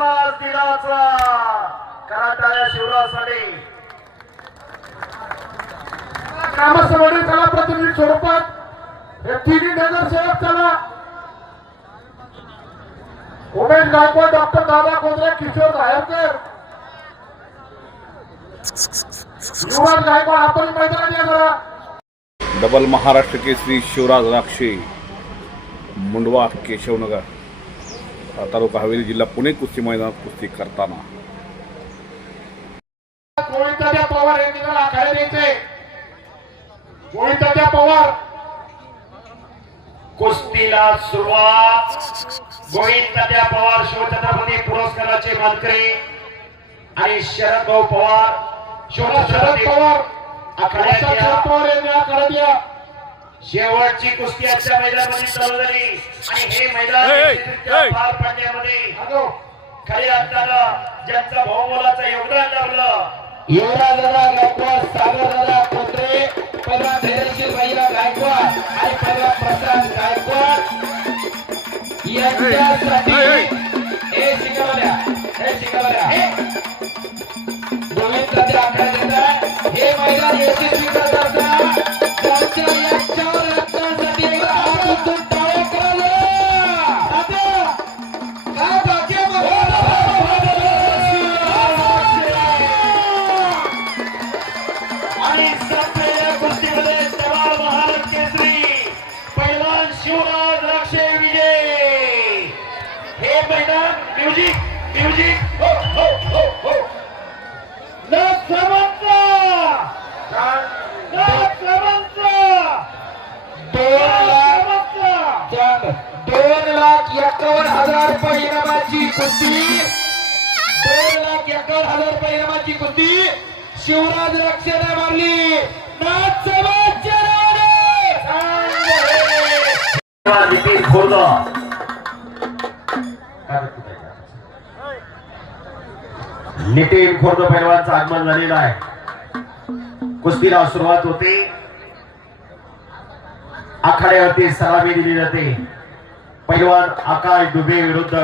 असाच दिलाचा कराटाळ्या शिवरासाठी ग्रामसभेने त्याला प्रतिनिधी स्वरूपात हे तिन्ही नगरसेवक त्याला उमेश गायकवाड, डॉक्टर दादा कोंद्रे, किशोर गायकर, युवराज गायकवाड आपण मैदानात या जरा. डबल महाराष्ट्र केसरी शिवराज राक्षे मुंडवा केशवनगर तालुका हवेली जिल्हा पुणे कुस्ती मैदानात कुस्ती करताना गोविंदाच्या पवार हे निघाला आखाडे द्यायचे. गोविंदाच्या पवार कुस्तीला सुरुवात. गोविंदाच्या पवार शिवछत्रपती पुरस्काराचे मानकरी आणि शरद भाऊ पवार शरद पवार आखाड्याच्या पवार यांनी आखाडा द्या. शेवटची कुस्ती आजच्या मैदानामध्ये चालू झाली आणि हे मैदान पार पाडण्यामध्ये खरे अर्थानं ज्यांचं बहुमोलाचं योगदान लाभलं युवराज दादा गायकवाड, सागर दादा कोंद्रे, पहिला धैर्यशील भैया गायकवाड आणि पहिला प्रसाद गायकवाड यांच्यासाठी हे शिकवल्या गोविंदाच्या आखाड्यात येतात. हे मैदान यशस्वी करण्याचा त्यांच्या यांच्यावर रत्नासाठी एकदा हात उचलून टाळ्या करायला. काय बाकी आणि संपलेल्या कुस्तीमध्ये डबल महाराष्ट्र केसरी पैलवान शिवराज राक्षे विजय. हे मैदान म्युझिक हो हो हो हो ₹2,51,000 इनामाची कुस्ती, ₹2,51,000 इनामाची कुस्ती शिवराज राक्षेने मारली. नितीन खोर्द पैलवानचं आगमन झालेलं आहे. कुस्तीला सुरुवात होते. आखाड्यावरती सलामी दिली जाते. पैलवान आकाश दुबे विरुद्ध